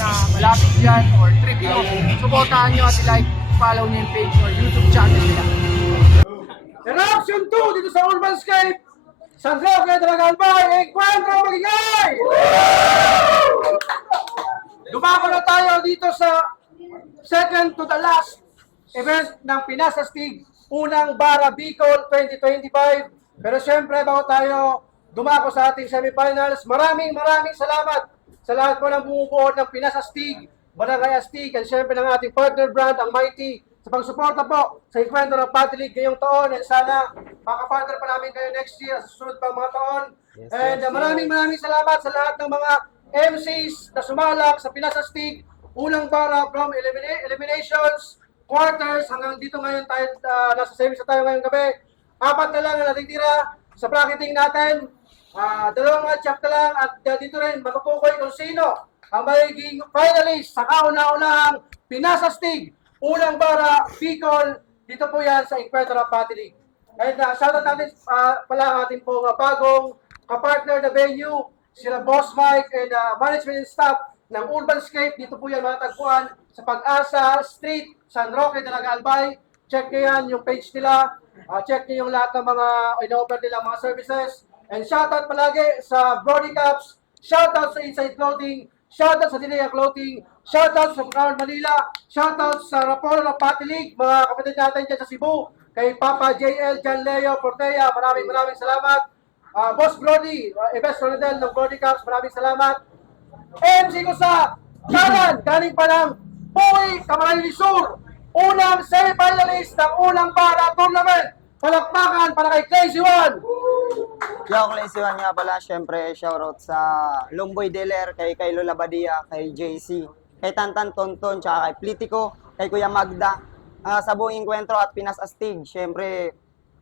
na malapit dyan or trip nyo, supportahan nyo at like, follow nyo yung page or YouTube channel nila. Eruption 2 dito sa Urbanscape! San Roque, Dragalbay, Encuentro Magingay! Dumako na tayo dito sa second to the last event ng Pinas Astig, unang Bara Bicol 2025. Pero syempre, bago tayo dumako sa ating semifinals, maraming salamat sa lahat po ng bumubuo ng Pinas Astig, Barangay Astig, at syempre ng ating partner brand, ang Mighty, sa pagsuporta po sa Encuentro ng Patrick ngayong taon, and sana makapartner pa namin kayo next year sa susunod pang mga taon. And maraming salamat sa lahat ng mga MCs na sumalak sa Pinas Astig, unang bara from eliminations, quarters, hanggang dito ngayon tayo, nasa semis na tayo ngayong gabi. 4 na lang ang natitira sa bracketing natin. 2 matchup na lang at dito rin matutukoy kung sino ang magiging finalist sa kauna-unahang Pinas Astig, unang bara Bicol. Dito po yan sa Encuentro ng Patrick. And shoutout natin pala ang ating pong bagong kapartner na venue, sila Boss Mike and management and staff ng Urbanscape. Dito po yan matatagpuan sa Pag-asa Street, San Roque, Albay. Check nyo yan, yung page nila. Check nyo yung lahat ng mga in-offer nila, mga services. And shoutout palagi sa Brody Caps, shoutout sa Inside Clothing, shoutout sa Dinea Clothing, shoutout sa Crown Manila, shoutout sa Rapolo ng Pati League, mga kapatid natin dyan sa Cebu, kay Papa JL, John Leo, Portea, maraming salamat. Boss Brody, Eves Ronaldel ng Brody Caps, maraming salamat. MC ko sa kanan, galing pa ng Puy, Camarines Sur, unang semi-finalist ng unang para tournament. Palakpakan para kay Crazy One. Yo, Crazy One nga pala. Siyempre, shoutout sa Lumboy Deler, kay Lola Badia, kay JC, kay Tantan Tonton, tsaka kay Plitico, kay Kuya Magda, sa buong Encuentro at Pinas Astig. Siyempre,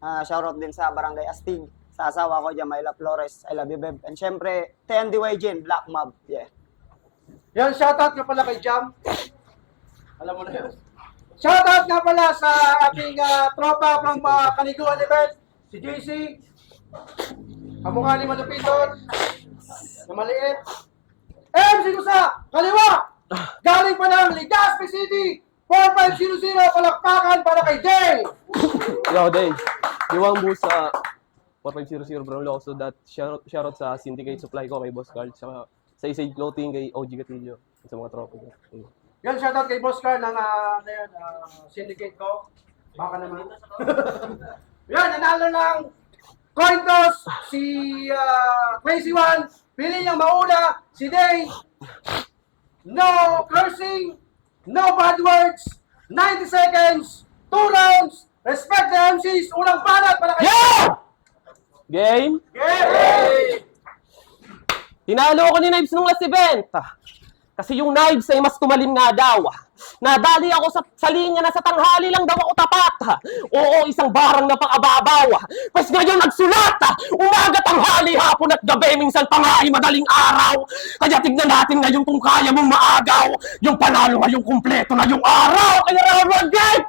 shoutout din sa Barangay Astig, sa asawa ko, Jamaila Flores, I love you, Beb. And siyempre, TNDY Jin, Black Mob. Yeah. Yan, shoutout nga pala kay Jam. Alam mo na yun. Shoutout nga pala sa ating tropa from Kaniguan event, si JC. Kamukha ni Malupindon, na maliit. MC ko sa kaliwa, galing pa ng Legazpi City, 4500, palakpakan para kay Day. Yo, Day. Iwang bu sa 4500 bro. Also that shoutout sa Syndicate Supply ko kay Boss Carl, sa Inside Clothing kay OG Gatillo, sa mga tropa ko. Yan, shoutout kay Boss Carl ng syndicate ko. Baka naman. Yan, nanalo ng coin toss si Crazy One. Pili niyang mauna si Day. No cursing, no bad words, 90 seconds, 2 rounds, respect the MCs, unang panat para kay... Yeah! Game? Game! Tinalo ko ni Knives nung last event. Kasi yung Knives ay mas tumalim nga daw. Nadali ako sa linya na sa tanghali lang daw ako tapat. Oo, isang barang na pang-ababaw. Pues ngayon nagsulat. Umaga, tanghali, hapon at gabi. Minsan pa nga ay madaling araw. Kaya tignan natin ngayon kung kaya mong maagaw. Yung panalo ngayong kumpleto na yung araw. Kaya round game!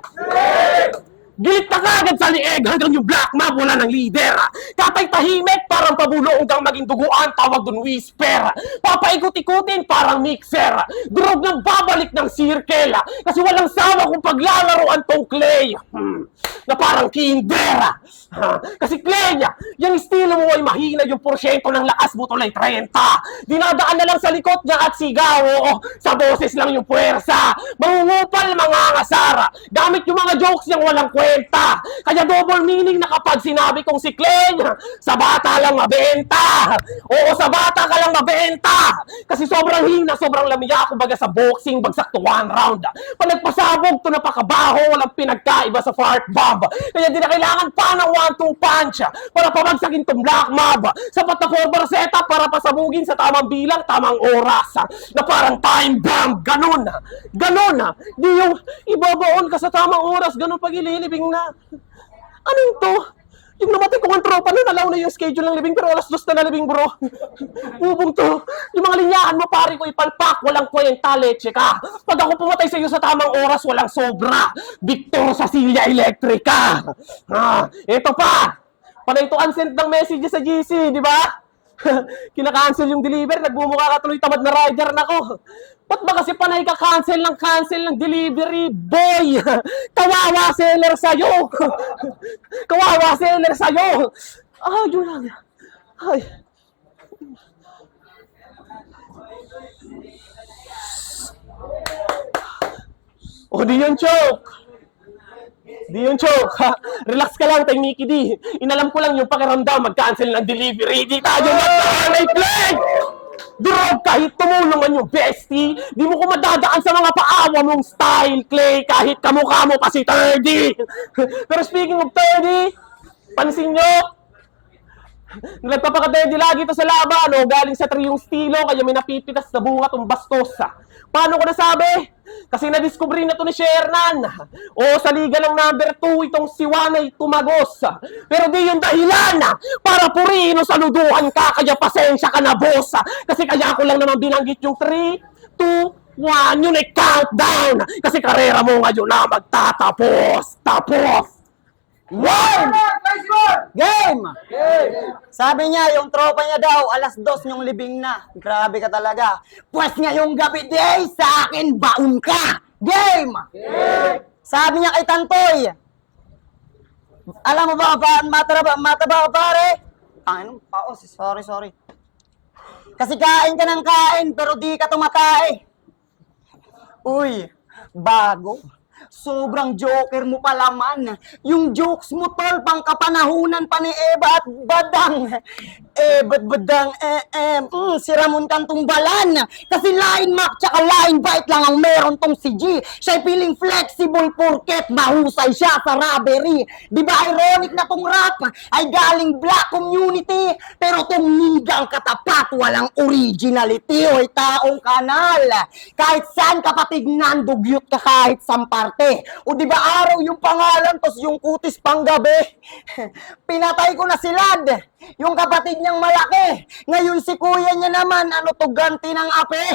Gilit na kagad sa lieg hanggang yung Black Mob wala ng leader. Katay tahimik parang pabulo hanggang maging duguan, tawag dun whisper. Papaikot-ikutin parang mixer. Durog ng babalik ng circle. Kasi walang sawa kung paglalaroan tong Clay. Na parang kinder. Kasi Clay, yung estilo mo ay mahina, yung porsyento ng lakas mo tulay 30. Dinadaan na lang sa likot niya at sigaw. Sa boses lang yung puwersa. Mangungupal mga ngasara. Gamit yung mga jokes niyang walang kwenta. Kaya double meaning na kapag sinabi kong si Clay, sa bata lang mabenta. Oo, sa bata ka lang mabenta. Kasi sobrang hina, sobrang lamia. Kumbaga sa boxing, bagsak to 1 round. Pag nagpasabog to napakabaho, walang pinagkaiba sa fart bomb. Kaya di na kailangan pa ng 1-2 punch para pabagsakin tong Black Mob. Sapat na 4-bar setup para pasabugin sa tamang bilang, tamang oras. Na parang time bomb. Ganun. Ganun. Di yung ibabaon ka sa tamang oras, ganun pag ililibing na. Anong to? Yung namatay ko ang tropa na nalaw na yung schedule ng libing, pero alas 2 na libing, bro. Bubong to. Yung mga linyahan mo, pare ko, ipalpak, walang kwenta, leche ka. Pag ako pumatay sa iyo sa tamang oras, walang sobra. Victor sa Silya Electrica. Ito pa. Panay to unsend ng message sa GC, di ba? Kinakancel yung deliver, nagbumukha ka tuloy tamad na rider na ko. Ba't ba kasi panay ka cancel ng delivery, boy? Kawawa seller sa'yo! Kawawa seller sa'yo! Ah, yun lang. Ay. O, di yun, choke. Di yun, choke. Ha? Relax ka lang, tay Mickey D. Inalam ko lang yung pakiramdam, mag-cancel ng delivery. Di tayo magkakalay play! Durog, kahit tumulungan yung bestie, di mo ko madadaan sa mga paawa mong style, Clay, kahit kamukha mo pa si 30. Pero speaking of 30, pansin nyo, nagpapaka-30 lagi to sa laban, no? Galing sa triyong stilo, kaya may napipitas na bunga tong bastos. Paano ko nasabi? Kasi na-discovery na to ni Shernan. O sa liga ng number 2, itong si Wanay tumagos. Pero di yung dahilan para purihin o saluduhan ka, kaya pasensya ka na, boss. Kasi kaya ko lang naman binanggit yung 3, 2, 1, yun ay countdown. Kasi karera mo ngayon na magtatapos. Tapos! One! Game! Sabi niya, yung tropa niya daw, alas 2 yung libing na. Grabe ka talaga. Pues ngayong gabi day, sa akin baon ka. Game! Sabi niya kay Tantoy, alam mo ba, mataba ka pare? Ano? Sorry. Kasi kain ka ng kain, pero di ka tumatae. Uy, bago. Sobrang joker mo pala man. Yung jokes mo tol, pang kapanahunan pa ni Eva at Badang. Badang, si Ramon kang tumbalan. Kasi line mac tsaka line bite lang ang meron tong si G. Siya'y feeling flexible porket mahusay siya sa robbery. Di ba ironic na tong rap ay galing black community, pero tong nigang katapat walang originality. Oy, taong kanal. Kahit saan kapatid nandugyot ka kahit samparte. O di ba araw yung pangalan tos yung kutis panggabi. Pinatay ko na si Lad, yung kapatid niyang malaki. Ngayon si kuya niya naman, ano to, ganti ng ape.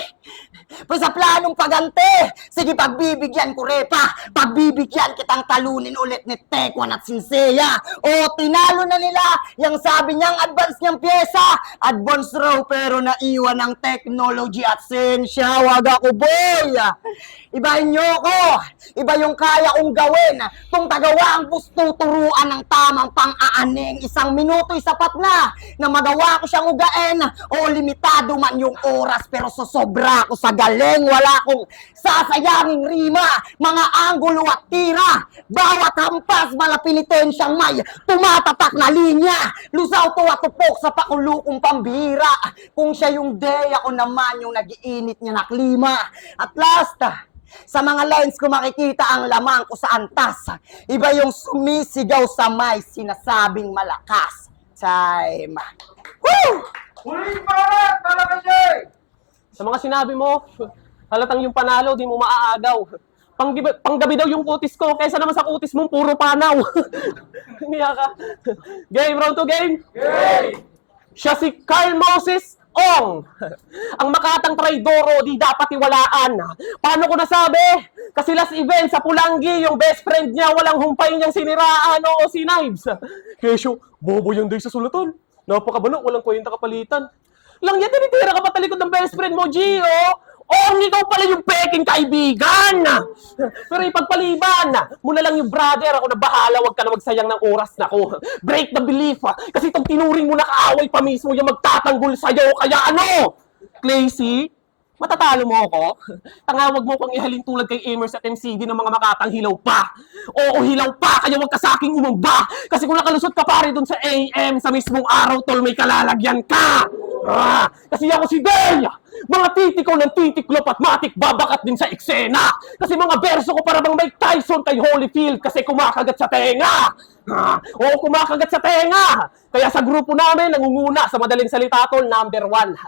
Pues sa planong pagante, sige pagbibigyan ko repa. Pagbibigyan kitang talunin ulit ni Tekwan at Sinseya. O tinalo na nila yung sabi niyang advance niyang pyesa. Advance raw pero naiwan ng technology at sensya. Wag ako boy. Ibahin niyo ko. Iba yung kaya kong gawin. Kung tagawa ang gusto turuan ng tamang pang-aaning. 1 minuto'y sapat na magawa ko siyang ugain. O limitado man yung oras pero sosobra ko sa galing. Wala akong sasayanging rima, mga anggulo at tira. Bawat hampas malapilitin siyang may tumatatak na linya. Lusaw to at tupok sa pakulukong pambira. Kung siya yung day, ako naman yung nag-iinit niya na klima. At last, sa mga lines ko makikita ang lamang ko sa antas. Iba yung sumisigaw sa may sinasabing malakas. Time. Woo! Huling para kasi! Sa mga sinabi mo, halatang yung panalo, di mo maaagaw. Panggabi daw yung kutis ko, kaysa naman sa kutis mong puro panaw. Niya ka. Game, round 2 game? Game! Siya si Carl Moses Ong. Ang Makatang Traidoro, di dapat iwalaan. Paano ko nasabi? Kasi last event sa Pulangi, yung best friend niya, walang humpay niyang siniraan o si Knives. Kesyo, bobo yung day sa sulatan. Napakabalo, walang kwenta kapalitan. Lang yan, tinitira ka pa talikod ng best friend mo, Gio. Ikaw pala yung peking kaibigan. Pero ipagpaliban mo na lang yung brother. Ako na bahala, wag ka na magsayang ng oras na ko. Break the belief. Kasi itong tinuring mo na kaaway pa mismo yung magtatanggol sa'yo. Kaya ano? Clacy, matatalo mo ako? Tangawag mo kong ihalin tulad kay Amers at MCD ng mga Makatang hilaw pa. Oo, hilaw pa, kaya wag ka sa aking umamba. Kasi kung nakalusot ka pare dun sa AM, sa mismong araw, tol, may kalalagyan ka. Kasi ako si Day. Mga titiko ng titiklop at matik babakat din sa eksena. Kasi mga verso ko para bang Mike Tyson kay Holyfield kasi kumakagat sa tenga. Oo, kumakagat sa tenga. Kaya sa grupo namin, nangunguna sa madaling salita tol, number 1.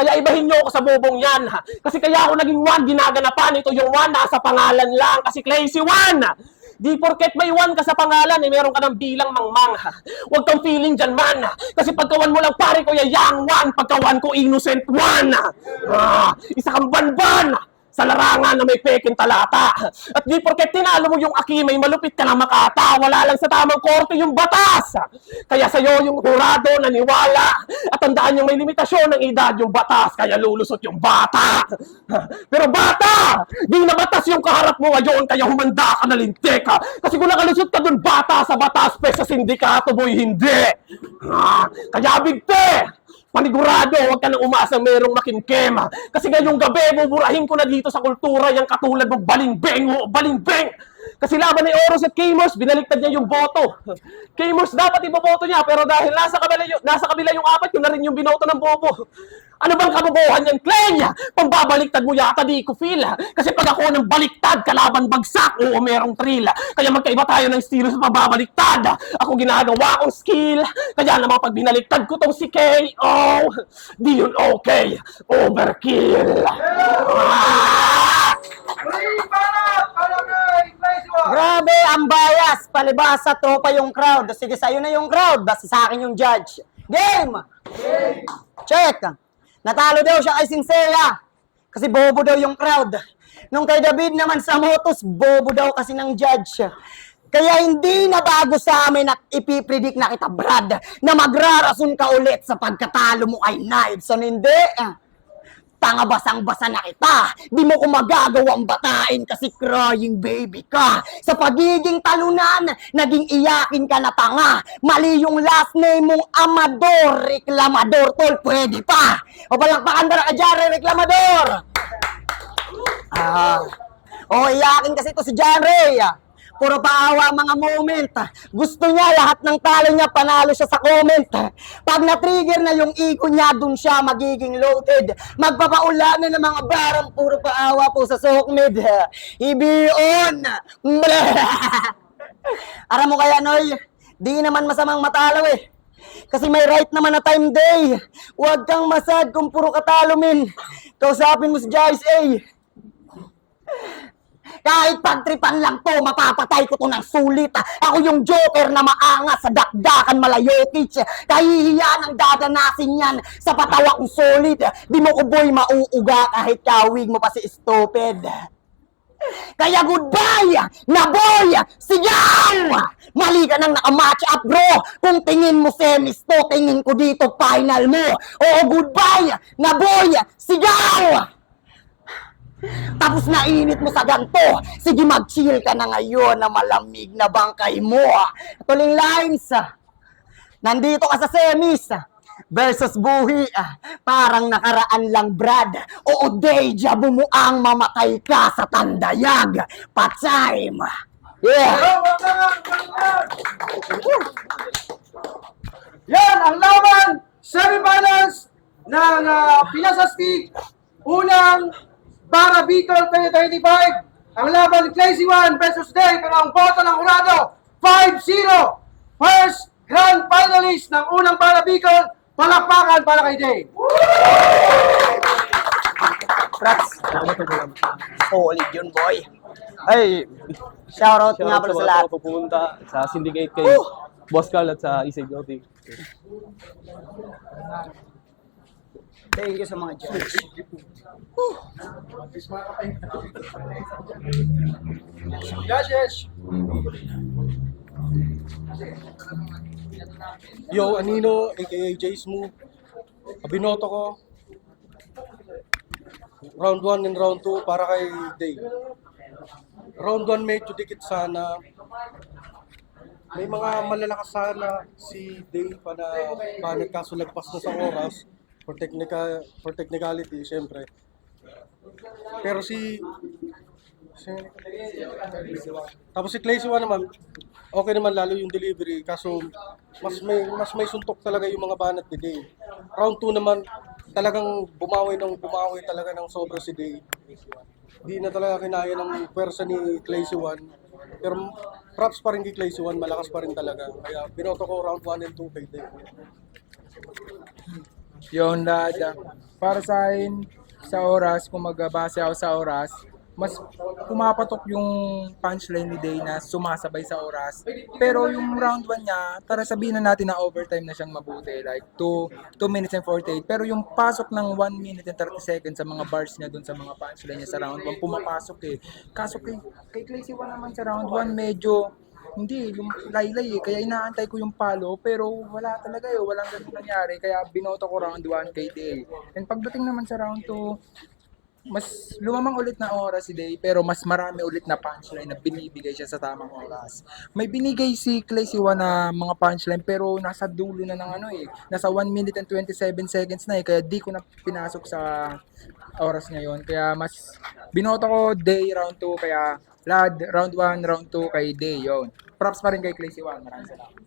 Kaya ibahin nyo ako sa bubong yan. Kasi kaya ako naging 1, ginaganapan. Ito yung 1, nasa pangalan lang. Kasi Clazy 1. Di porket may 1 ka sa pangalan, meron ka ng bilang mangmang. Huwag kang feeling dyan man. Kasi pagkawan mo lang pare ko, young 1. Pagkawan ko, innocent 1. Isa kang banban. sa larangan na may peking talata. At di porket tinalo mo yung Akimay, malupit ka na makata. Wala lang sa tamang korte yung batas. Kaya sa'yo yung hurado naniwala. At tandaan yung may limitasyon ng edad yung batas. Kaya lulusot yung bata. Pero bata, di na batas yung kaharap mo ngayon. Kaya humanda ka na lintik. Kasi kung nakalusot ka dun bata sa batas, pe sa sindikato boy, hindi. Kaya bigte, panigurado, huwag ka nang umasa merong makimkem. Kasi ngayong gabi, buburahin ko na dito sa kultura yung katulad ng balingbeng o balingbeng. Kasi laban ni Oros at Kmos, binaliktad niya yung boto. Kmos dapat iboboto niya, pero dahil nasa kabila yung apat, yun na rin yung binoto ng bobo. Ano bang kabubuhan yan, Clay? Pambabaliktad mo yata di ko feel. Kasi pag ako ng baliktad, kalaban bagsak, oo merong thrill. Kaya magkaiba tayo ng estilo sa pambabaliktad. Ako ginagawa kong skill. Kaya naman pag binaliktad ko tong si KO, di yun okay. Overkill. Grabe, ang bias. Palibas sa tropa yung crowd. Sige, sa'yo na yung crowd. Basta sa akin yung judge. Game! Check! Natalo daw siya kay Sincera. Kasi bobo daw yung crowd. Nung kay David naman sa Motos, bobo daw kasi ng judge. Kaya hindi na bago sa amin at ipipredict na kita, Brad, na magrarason ka ulit sa pagkatalo mo kay Knives. Ano hindi? Tanga basang-basa na kita. Di mo ko magagawang batain kasi crying baby ka. Sa pagiging talunan, naging iyakin ka na tanga. Mali yung last name mong Amador. Reklamador, tol, pwede pa. O palakpakan ka dyan, Reklamador. Iyakin kasi to si John Ray. Puro paawa mga moment. Gusto niya lahat ng talo niya, panalo siya sa comment. Pag na-trigger na yung ego niya, dun siya magiging loaded. Magpapaula na ng mga barang, puro paawa po sa sokmed. Ibion! Aram mo kaya, Noy, di naman masamang matalo eh. Kasi may right naman na time day. Huwag kang masad kung puro katalo, min. Kausapin mo si Joyce, Kahit pagtripan lang to, mapapatay ko to ng sulit. Ako yung Joker na maangas sa dakdakan malayokich. Kahihiyan ang dadanasin yan sa patawa kong solid. Di mo ko boy mauuga kahit kawig mo pa si stupid. Kaya goodbye na boy! Sigaw! Mali ka nang nakamatch up bro. Kung tingin mo semis to, tingin ko dito final mo. Oo, goodbye na boy! Sigaw! Tapos nainit mo sa ganto. Sige, mag-chill ka na ngayon na malamig na bangkay mo. Tuling lines. Nandito ka sa semis versus buhi. Parang nakaraan lang, Brad. Oo, deja bumuang mamatay ka sa tandayag. Pa-time. Yeah. Yan ang laban, semifinals ng Pinas Astig. Unang Bara Bicol 2025, ang laban Crazy One versus Day, pero ang boto ng Jurado, 5-0. First grand finalist ng unang Bara Bicol, palakpakan para kay Day. Prats. Solid yun, boy. Ay, shoutout nga pala sa lahat. Pupunta sa Syndicate kay Boss Carl at sa Isay Gauti. Thank you sa mga judge. Judges. Yo, Anino, aka J Smooth. Binoto ko. Round 1 and round 2 para kay Day. Round 1 medyo dikit sana. May mga malalakas sana si Day pa nagkaso lagpas na sa oras for technicality, syempre. Pero tapos si Clayson naman, okay naman lalo yung delivery, kaso mas may suntok talaga yung mga banat ni Day. Round 2 naman, talagang bumawi talaga ng sobra si Day. Di na talaga kinaya ng pwersa ni Clayson. Pero props pa rin kay Clayson, malakas pa rin talaga. Kaya binoto ko round 1 and 2 kay Day. Yun, para sa akin, sa oras, kung magbabase ako sa oras, mas pumapatok yung punchline ni Day na sumasabay sa oras. Pero yung round 1 niya, tara sabihin na natin na overtime na siyang mabuti. Like 2 minutes and 48. Pero yung pasok ng 1 minute and 30 seconds sa mga bars niya dun sa mga punchline niya sa round 1, pumapasok eh. Kaso kay Claycy One naman sa round 1, medyo hindi, laylay eh. Kaya inaantay ko yung palo, pero wala talaga eh. Walang ganun nangyari. Kaya binoto ko round 1 kay Day. And pagdating naman sa round 2, mas lumamang ulit na oras si Day, pero mas marami ulit na punchline na binibigay siya sa tamang oras. May binigay si Claycy One na mga punchline, pero nasa dulo na ng ano eh. Nasa 1 minute and 27 seconds na eh, kaya di ko na pinasok sa oras ngayon. Kaya mas binoto ko Day round 2, kaya Lad round 1, round 2 kay Day, yun. Props pa rin kay Claycy One. Maraming salamat.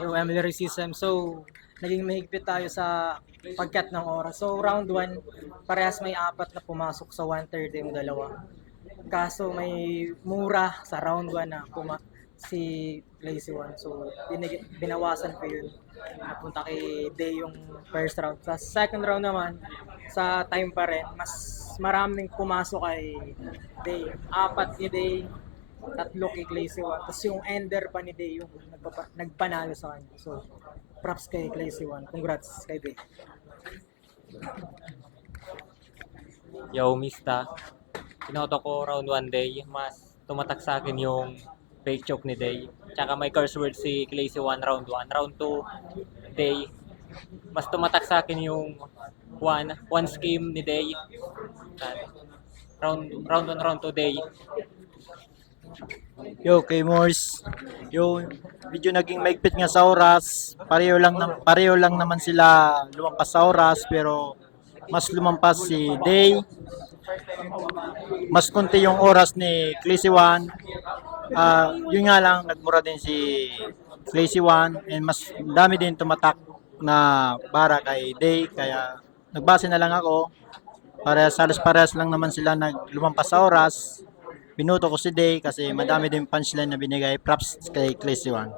Yung Emily Racism. So, naging mahigpit tayo sa pagkat ng oras. So, round 1, parehas may 4 na pumasok sa 1/3 yung dalawa. Kaso may mura sa round 1 na si Claycy One. So, binawasan ko yun. Napunta kay Day yung first round. Sa second round naman, sa time pa rin, mas maraming pumasok kay Day. 4 ni Day, 3 kay Claycy One. Tapos yung ender pa ni Day yung nagpanalo sa kanya. So, props kay Claycy One. Congrats kay Day. Yo, Mista. Pinoto ko round 1 Day. Mas tumatak sa akin yung fake choke ni Day. Tsaka may curse word si Claycy One round 1. Round 2, Day. Mas tumatak sa akin yung one scheme ni Day. Round 1, round 2, Day. Yo, kay Morse. Yo, medyo naging maigpit nga sa oras. Pareho lang naman sila lumampas sa oras, pero mas lumampas si Day. Mas konti yung oras ni Claycy One. Yun nga lang, nagmura din si Claycy One, and mas dami din tumatak na bara kay Day, kaya nagbase na lang ako. Halos parehas lang naman sila lumampas sa oras. Binuto ko si Day kasi madami din punchline na binigay. Props kay Claycy One.